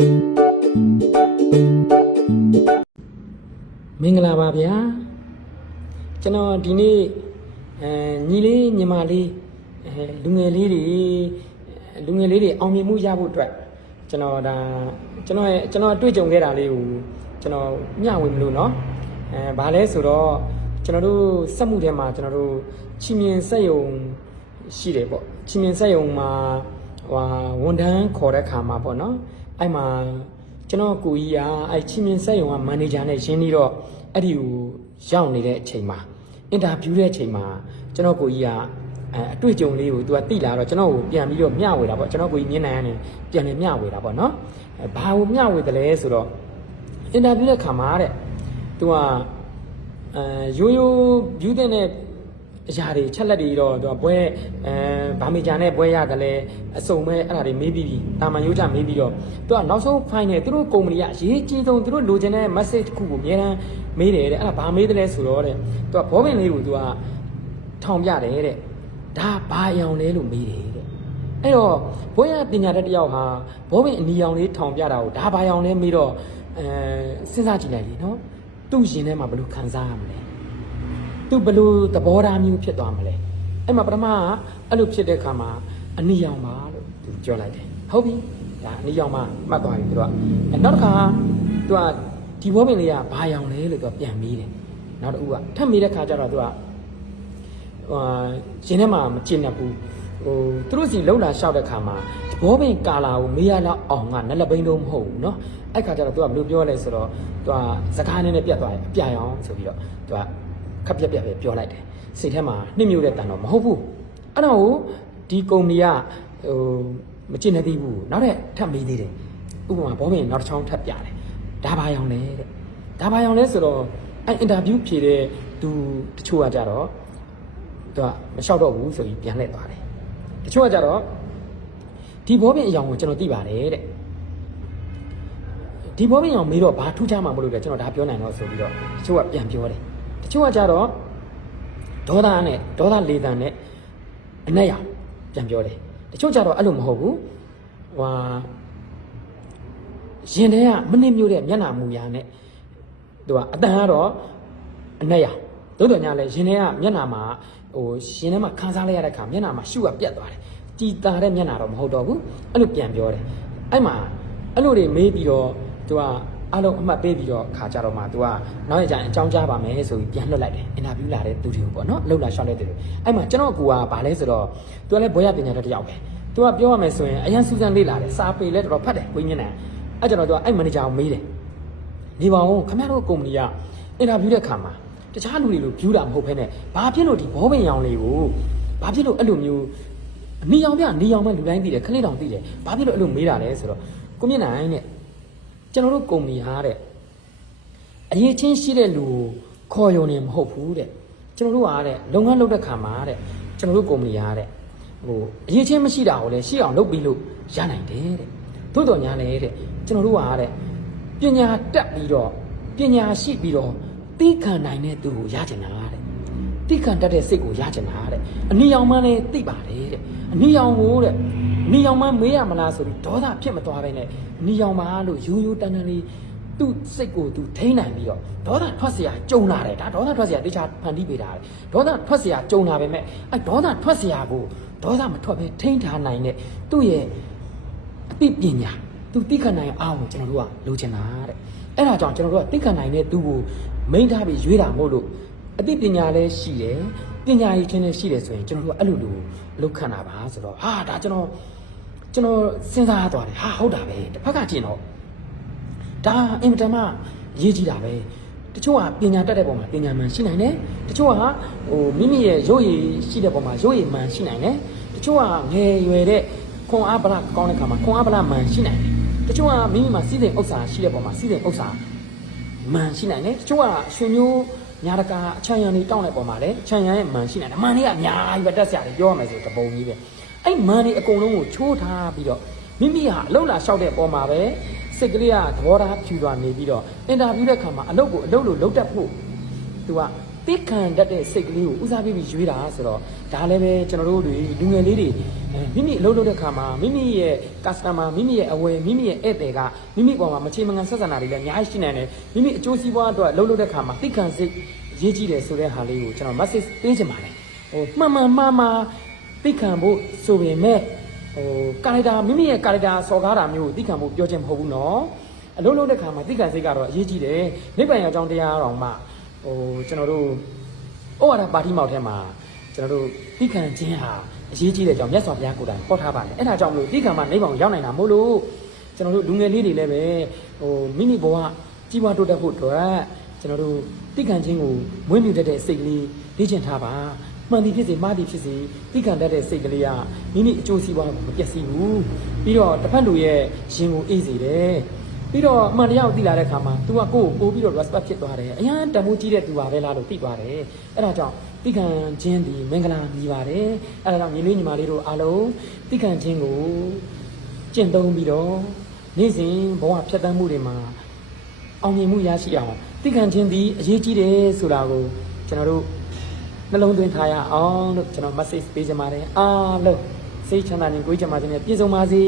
မင်္ဂလာပါဗျာကျွန်တော်ဒီနေ့ညီလေးညီမလေးလူငယ်လေးတွေအောင်မြင်မှုရဖို့အတွက်ကျွန်တော်တွေ့ကြုံခဲ့တာလေးကိုကျွန်တော်မျှဝေမလို့เนาะဘာလဲဆိုတော့ကျွန်တော်တို့စက်မှုထဲမှာကျွန်တော်တို့ချီမြင်စက်ယုံရှိတယ်ပေါ့ချီမြင်စက်ယုံမှာဝန်ထမ်းခေါ်တဲ့ခါမှာပေါ့เนาะအဲ့မှာကျွန်တော်ကိုကြီးကအဲ့ချီမြင်စက်ယုံကမန်နေဂျာနဲ့ရင်းပြီးတော့အဲ့ဒီကိုရောက်နေတဲ့အချိန်မှာအင်တာဗျူးတဲ့အချိန်မှာကျွန်တော်ကိုကြီးကအတွေ့အကြုံလေးကိုသူကသိလာတော့ကျွန်တော်ကိုပြန်ပြီးတော့မျှဝေတာပေါ့ကျွန်တော်ကိုကြီးမျက်နှာနဲ့ပြန်မျှဝေတာပေါ့နော်ဘာကိုမျှဝေတယ်လဲဆိုတော့အင်တာဗျူးတဲ့ခါမှာတဲ့သူကရိုးဗျူးတဲ့အရာတွေချက်လက်တွေတော့သူကဘွဲဗာမီဂျာနဲ့ဘွဲရတယ်လဲအစုံပဲအဲ့ဒါတွေမေးပြီးတာမန်ရိုးကြမေးပြီးတော့သူကနောက်ဆုံး file နဲ့သူတို့ကုမ္ပဏီကရေးကြီးဆုံးသူတို့လိုချင်တဲ့ message တစ်ခုကိုအများအားမေးတယ်တဲ့အဲ့ဒါဘာမေးတယ်လဲဆိုတော့တဲ့သူကဘောပင်လေးကိုသူကထောင်ပြတယ်တဲ့ဒါဘာအယောင်လဲလို့မေးတယ်တဲ့အဲ့တော့ဘွဲရပညာတတ်တယောက်ဟာဘောပင်အနီရောင်လေးထောင်ပြတာကိုဒါဘာအယောင်လဲမေးတော့စဉ်းစားကြည့်လိုက်လေနော်သူ့ရင်ထဲမှာဘယ်လိုခံစားရမလဲသူဘယ်လိုသဘောထားမျိုးဖြစ်သွားမလဲအဲ့မှာပထမအဲ့လိုဖြစ်တဲ့အခါမှာအနီရောင်ပါလို့သူပြောလိုက်တယ်ဟုတ်ပြီဒါအနီရောင်မှမှတ်သွားပြီသူကနောက်တစ်ခါသူကဒီဘောပင်လေးကဘာရောင်လဲလို့သူကပြန်မေးတယ်နောက်တစ်ဦးကထပ်မေးတဲ့ခါကျတော့သူကရှင်ထဲမှာမကျင်တတ်ဘူးသူတို့စီလှုပ်လာလျှောက်တဲ့ခါမှာဘောပင်ကာလာကိုမေးရတော့အောင်ကနက်လက်ဘိန်းတော့မဟုတ်ဘူးเนาะအဲ့ခါကျတော့သူကဘယ်လိုပြောလဲဆိုတော့သူကစကားနဲ့ပြတ်သွားတယ်အပြရောင်ဆိုပြီးတော့သူကခပ်ပြက်ပဲပြောလိုက်တယ်စိတ်ထဲမှာနှိမ့်မြုပ်တဲ့တန်တော့မဟုတ်ဘူးအဲ့တော့ဒီကုမ္ပဏီကမကျင်နေသေးဘူးနောက်ထပ်မေးသေးတယ်ဥပမာဘောပင်နောက်တစ်ချောင်းထပ်ပြတယ်ဒါဘာရောင်လဲတဲ့ဒါဘာရောင်လဲဆိုတော့အဲ့အင်တာဗျူးဖြေတဲ့သူတချို့ကကြတော့သူကမလျှောက်တော့ဘူးဆိုပြီးပြန်လှည့်သွားတယ်တချို့ကကြတော့ဒီဘောပင်အယောင်ကိုကျွန်တော်သိပါတယ်တဲ့ဒီဘောပင်အယောင်မေးတော့ဘာထူးခြားမှာမလို့လဲကျွန်တော်ဒါပြောနိုင်တော့ဆိုပြီးတော့တချို့ကပြန်ပြောတယ်တချို့ကကြတော့ဒေါသလေတံနဲ့အနက်ရောင်ပြန်ပြောတယ်တချို့ကြတော့အဲ့လိုမဟုတ်ဘူးရင်ထဲကမနစ်မြို့တဲ့မျက်နှာမူရာနဲ့သူကအတန်ကတော့အနက်ရောင်သို့တော်ညာလဲရင်ထဲကမျက်နှာမှာရင်ထဲမှာခန်းစားလိုက်ရတဲ့ခါမျက်နှာမှာရှုကပြတ်သွားတယ်ကြည်တာတဲ့မျက်နှာတော့မဟုတ်တော့ဘူးအဲ့လိုပြန်ပြောတယ်အဲ့မှာအဲ့လိုတွေမေးပြီးတော့သူကအလုံးအမှတ်ပေးပြီးတော့ခါကြတော့မှသူကနောက်ရကြရင်အကြောင်းကြားပါမယ်ဆိုပြီးပြန်လွှတ်လိုက်တယ်အင်တာဗျူးလာတဲ့သူတွေကိုပေါ့နော်လှုပ်လာရှောက်လိုက်တယ်အဲ့မှာကျွန်တော်ကဘာလဲဆိုတော့သူကလည်းဘွဲရပညာတတ်တယောက်ပဲသူကပြောရမယ်ဆိုရင်အရန်စူးစမ်းလေ့လာတယ်စာပေလည်းတော်တော်ဖတ်တယ်ကိုင်းမျက်နှာအဲ့ကျတော့သူကအဲ့မန်နေဂျာကိုမေးတယ်နေပါဦးခင်ဗျားတို့ကုမ္ပဏီကအင်တာဗျူးတဲ့ခါမှာတခြားလူတွေလိုဗျူးတာမဟုတ်ဘဲနဲ့ဘာဖြစ်လို့ဒီဘောပင်ရောင်လေးကိုဘာဖြစ်လို့အဲ့လိုမျိုးနေရောင်ပဲလူတိုင်းသိတယ်ခလေးတောင်သိတယ်ဘာဖြစ်လို့အဲ့လိုမေးတာလဲဆိုတော့ကိုမျက်နှာနဲ့ကျွန်တော်တို့ကုမ္ပဏီဟာတဲ့အရေးချင်းရှိတဲ့လူကိုခေါ်ရုံနဲ့မဟုတ်ဘူးတဲ့ကျွန်တော်တို့ကတဲ့လုပ်ငန်းလုပ်တဲ့ခါမှာတဲ့ကျွန်တော်တို့ကုမ္ပဏီဟာတဲ့အရေးချင်းမရှိတာကိုလည်းရှိအောင်လုပ်ပြီးလို့ရနိုင်တယ်တဲ့သို့တော်ညာလည်းတဲ့ကျွန်တော်တို့ကတဲ့ပညာတက်ပြီးတော့ပညာရှိပြီးတော့သိခံနိုင်တဲ့သူကိုရချင်တာတဲ့သိခံတတ်တဲ့စိတ်ကိုရချင်တာတဲ့အနီရောင်မှလည်းသိပါတယ်တဲ့အနီရောင်ကိုတဲ့အနီရောင်မှမေးရမလားဆိုပြီးဒေါသဖြစ်မသွားပဲနဲ့အနီရောင်မှလို့ရိုးတန်းလေးသူ့စိတ်ကိုသူထိန်းနိုင်ပြီးတော့ဒေါသထွက်เสียကြုံလာတယ်ဒါဒေါသထွက်เสียတေချာဖန်တီးပေးတာတဲ့ဒေါသထွက်เสียကြုံလာပဲမဲ့အဲဒေါသထွက်เสียကိုဒေါသမထွက်ပဲထိန်းထားနိုင်တဲ့သူ့ရဲ့အသိပညာသူသိခံနိုင်အောင်ကိုကျွန်တော်တို့ကလိုချင်တာတဲ့အဲ့ဒါကြောင့်ကျွန်တော်တို့ကသိခံနိုင်တဲ့သူကိုမိန်းထားပြီးရွေးတာမဟုတ်လို့အသိပညာလည်းရှိတယ်ပညာရည်ချင်းလည်းရှိတယ်ဆိုရင်ကျွန်တော်တို့ကအဲ့လိုလုပ်ခံတာပါဆိုတော့ဟာဒါကျွန်တော်စဉ်းစားသွားတယ်ဟာဟုတ်တာပဲတစ်ဖက်ကကျင်တော့ဒါအင်မတန်မှရေးကြည့်တာပဲတချို့ကပညာတတ်တဲ့ပုံမှာပညာမှန်ရှိနိုင်တယ်တချို့ကမိမိရဲ့ရုပ်ရည်ရှိတဲ့ပုံမှာရုပ်ရည်မှန်ရှိနိုင်တယ်တချို့ကငယ်ရွယ်တဲ့ခွန်အားဗလာကောင်းတဲ့ခါမှာခွန်အားဗလာမှန်ရှိနိုင်တယ်တချို့ကမိမိမှာစီးစိမ်ဥစ္စာရှိတဲ့ပုံမှာစီးစိမ်ဥစ္စာမှန်ရှိနိုင်တယ်တချို့ကရွှေမျိုးညာတကာအချမ်းရံတွေတောင်းတဲ့ပုံမှာလည်းချမ်းရံရဲ့မှန်ရှိနိုင်တယ်မှန်တွေကအများကြီးပဲတက်စရာတွေပြောရမယ်ဆိုတပုံကြီးပဲအဲ့မှန်တွေအကုန်လုံးကိုချိုးထားပြီးတော့မိမိဟာအလုပ်လာလျှောက်တဲ့ပုံမှာပဲစိတ်ကလေးကသဘောထားဖြူသွားနေပြီးတော့အင်တာဗျူးတဲ့ခါမှာအလုပ်လိုလုပ်တတ်ဖို့သူက တိခံတတ်တဲ့စိတ်ကလေးကိုဦးစားပေးပြီးရွေးတာဆိုတော့ဒါလည်းပဲကျွန်တော်တို့တွေလူငယ်လေးတွေမိမိအလုပ်လုပ်တဲ့ခါမှာမိမိရဲ့ customer မိမိရဲ့အဝယ်မိမိရဲ့ဧည့်သည်ကမိမိပေါ်မှာမချေမငံဆက်ဆံတာတွေလည်းအများကြီးရှိနေတယ်မိမိအကျိုးစီးပွားအတွက်အလုပ်လုပ်တဲ့ခါမှာတိခံစိတ်ရေးကြည့်တယ်ဆိုတဲ့ဟာလေးကိုကျွန်တော် message ပေးချင်ပါတယ်မှန်တိခံဖို့ဆိုပေမဲ့ကာရီတာမိမိရဲ့ကာရီတာစော်ကားတာမျိုးကိုတိခံဖို့ပြောချင်မဟုတ်ဘူးနော်အလုပ်လုပ်တဲ့ခါမှာတိခံစိတ်ကတော့အရေးကြီးတယ်နိဗ္ဗာန်ရောက်ကြောင်းတရားတော်မှာကျွန်တော်တို့ဩဝါဒပါတိမောက်ထဲမှာကျွန်တော်တို့တိခံခြင်းဟာအရေးကြီးတဲ့ကြောင့်မြတ်စွာဘုရားကိုယ်တိုင်ဟောထားပါတယ်အဲ့ဒါကြောင့်မလို့တိခံမှနိဗ္ဗာန်ရောက်နိုင်တာမို့လို့ကျွန်တော်တို့လူငယ်လေးတွေလည်းပဲမိမိဘဝကြီးပွားတိုးတက်ဖို့အတွက်ကျွန်တော်တို့တိခံခြင်းကိုမွေးမြူတတ်တဲ့စိတ်ကလေးလေ့ကျင့်ထားပါမှန်သည်ဖြစ်စေမှားသည်ဖြစ်စေတိခံတတ်တဲ့စိတ်ကလေးကမိမိအကျိုးစီးပွားကိုမပျက်စီးဘူးပြီးတော့တစ်ဖက်လူရဲ့ရင်ကိုအေးစေတယ်ပြီးတော့အမှန်တရားကိုသိလာတဲ့အခါမှာ तू ကကိုယ့်ကိုပို့ပြီးတော့ respect ဖြစ်သွားတယ်အရန်တမိုးကြီးတဲ့ तू ပါပဲလားလို့သိသွားတယ်အဲ့ဒါကြောင့်တိခံခြင်းဒီမင်္ဂလာမြည်ပါတယ်အဲ့ဒါကြောင့်ညီလေးညီမလေးတို့အားလုံးတိခံခြင်းကိုကျင့်သုံးပြီးတော့နေ့စဉ်ဘဝဖြတ်သန်းမှုတွေမှာအောင်မြင်မှုရရှိအောင်တိခံခြင်းဒီအရေးကြီးတယ်ဆိုတာကိုကျွန်တော်တို့နှလုံးသွင်းထားရအောင်လို့ကျွန်တော် message ပေးချင်ပါတယ်အားလုံးစိတ်ချမ်းသာခြင်းကိုယ်ချမ်းသာခြင်းနဲ့ပြည့်စုံပါစေ